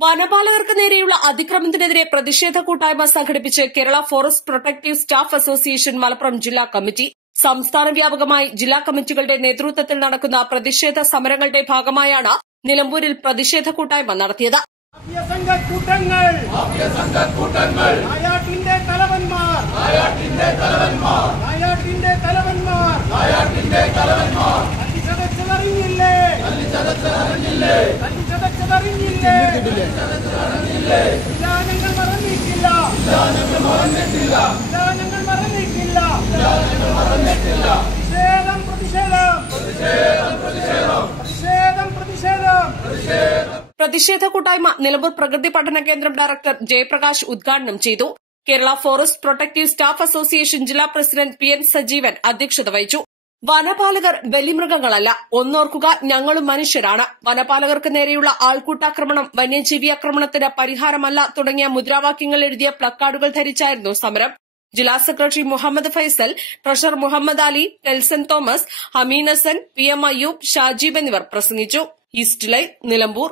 വനപാലകർക്ക് നേരെയുള്ള അതിക്രമത്തിനെതിരെ പ്രതിഷേധ കൂട്ടായ്മ സംഘടിപ്പിച്ച് Kerala forest protective staff association Malappuram ജില്ലാ കമ്മിറ്റി സംസ്ഥാന വ്യാപകമായി ജില്ലാ കമ്മിറ്റികളുടെ നേതൃത്വത്തിൽ നടക്കുന്ന പ്രതിഷേധ സമരങ്ങളുടെ ഭാഗമായാണ് നിലമ്പൂരിൽ പ്രതിഷേധ കൂട്ടായ്മ നടത്തിയത്. തലവന്മാർ മറന്നിട്ടില്ല മറന്നിട്ടില്ല പ്രതിഷേധം പ്രതിഷേധം. പ്രതിഷേധം പ്രതിഷേധം. പ്രതിഷേധ കൂട്ടായ്മ നിലമ്പൂർ പ്രകൃതി പഠന കേന്ദ്രം ഡയറക്ടർ ജയപ്രകാശ് ഉദ്ഘാടനം ചെയ്തു. Kerala forest protective staff association ജില്ലാ പ്രസിഡന്റ് പി എൻ സജീവൻ അധ്യക്ഷത വഹിച്ചു. വനപാലകർ ബലിമൃഗങ്ങളല്ല ഒന്നോർക്കുക ഞങ്ങളും മനുഷ്യരാണ്. വനപാലകർക്ക് നേരെയുള്ള ആൾക്കൂട്ടാക്രമണം വന്യജീവി ആക്രമണത്തിന് പരിഹാരമല്ല തുടങ്ങിയ മുദ്രാവാക്യങ്ങൾ എഴുതിയ പ്ലക്കാർഡുകൾ ധരിച്ചായിരുന്നു സമരം. ജില്ലാ സെക്രട്ടറി മുഹമ്മദ് ഫൈസൽ ട്രഷറർ മുഹമ്മദ് അലി നെൽസൺ തോമസ് ഹമീനസൻ പി എം അയ്യൂബ് ഷാജീബ് എന്നിവർ പ്രസംഗിച്ചു. East live Nilambur.